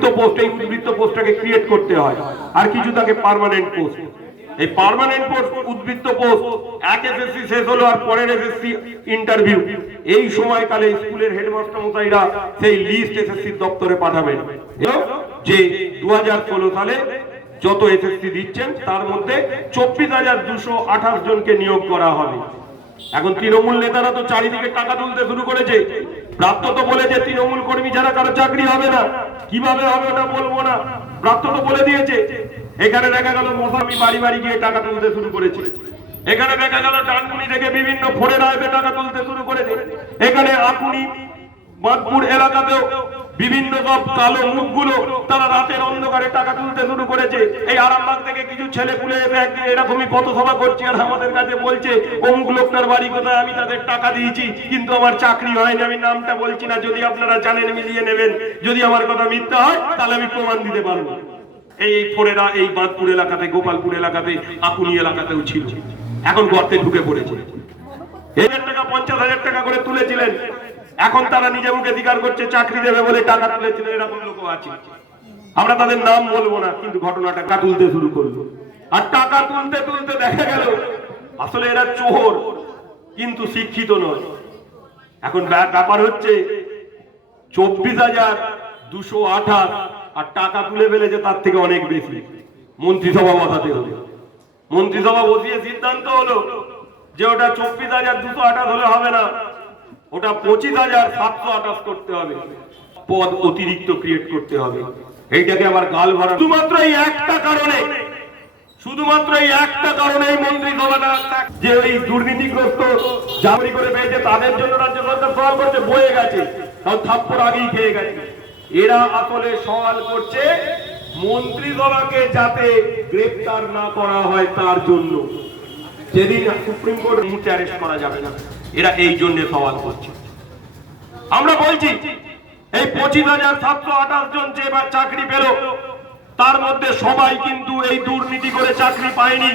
উদ্বৃত্ত পোস্ট এই উদ্বৃত্ত পোস্টটাকে ক্রিয়েট করতে হয়। আর কিছু থাকে পার্মানেন্ট পোস্ট এই পার্মানেন্ট পোস্ট উদ্বৃত্ত পোস্ট এক এসএসসি শেষ হলো আর পরের এসএসসি ইন্টারভিউ এই সময়কালে স্কুলের হেডমাস্টার মশাইরা সেই লিস্ট এসএসসি দপ্তরে পাঠাবেন। যে দু সালে যত এসএসসি দিচ্ছেন, তার মধ্যে চব্বিশ হাজার দুশো আঠাশ জনকে নিয়োগ করা হবে। এখন তৃণমূল নেতারা তো চারিদিকে টাকা তুলতে শুরু করেছে। প্রাপ্ত তো বলেছে তৃণমূল কর্মী ছাড়া কারও চাকরি হবে না। কীভাবে হবে ওটা বলব না। প্রাপ্ত তো বলে দিয়েছে। এখানে দেখা গেল মশামি বাড়ি বাড়ি গিয়ে টাকা তুলতে শুরু করেছে। এখানে দেখা গেল ডানকুনি থেকে বিভিন্ন ফোনের আয়বে টাকা তুলতে শুরু করেছে। এখানে আকুনি, বাঁধপুর এলাকাতেও বিভিন্ন সব কালো মুখগুলো তারা রাতের অন্ধকারে টাকা তুলতে শুরু করেছে। এই আরামবাগ থেকে কিছু ছেলে পুলে একদিন এরকমই পথসভা করছে আর আমাদের কাছে বলছে, অমুক লোকটার বাড়ি কোথায়? আমি তাদের টাকা দিয়েছি, কিন্তু আমার চাকরি হয়নি। আমি নামটা বলছি না। যদি আপনারা জানেন, মিলিয়ে নেবেন। যদি আমার কথা মিথ্যা হয়, তাহলে আমি প্রমাণ দিতে পারব। এই ফোরেরা এই বাঁধপুর এলাকাতে, গোপালপুর এলাকাতে, আকুনি এলাকাতেও ছিল। এখন গর্তে ঢুকে পড়েছে। এই টাকা, পঞ্চাশ হাজার টাকা করে তুলেছিলেন। এখন তারা নিজে মুখে স্বীকার করছে, চাকরি দেবে বলে টাকা তুলেছিলেন, এরকম লোকও আছে। আমরা তাদের নাম বলব না, কিন্তু ঘটনাটা টাকা তুলতে শুরু করল। আর টাকা তুলতে তুলতে দেখা গেল, আসলে এরা চোর, কিন্তু শিক্ষিত নয়। এখন ব্যাপার হচ্ছে, চব্বিশ হাজার দুশো আঠাশ, আর টাকা তুলে ফেলেছে তার থেকে অনেক বেশি। মন্ত্রিসভা বসাতে হবে মন্ত্রিসভা বসিয়ে সিদ্ধান্ত হলো যে ওটা চব্বিশ হাজার দুশো আঠাশ হলে হবে না। ওটা পঁচিশ হাজার সাতশো আঠাশ করতে হবে। পদ অতিরিক্ত ক্রিয়েট করতে হবে। এইটাকে আবার গাল ভরা শুধুমাত্র এই একটা কারণে। শুধুমাত্র এই একটা কারণে এই মন্ত্রিসভাটা যে এই দুর্নীতিগ্রস্ত জারি করে পেয়েছে, তাদের জন্য রাজ্য সরকার সওয়াল করছে, বয়ে গেছে। তাও থাপ্পড় আগেই খেয়ে গেছে। এরা আসলে সওয়াল করছে মন্ত্রিসভাকে যাতে গ্রেফতার না করা হয় তার জন্য। যেদিন সুপ্রিম কোর্ট মুহূর্তে অ্যারেস্ট করা যাবে না, এরা এই জন্য সওয়াল করছে। আমরা বলছি, এই পঁচিশ হাজার সাতশো আঠাশ জন যে চাকরি পেল, তার মধ্যে সবাই কিন্তু এই দুর্নীতি করে চাকরি পায়নি।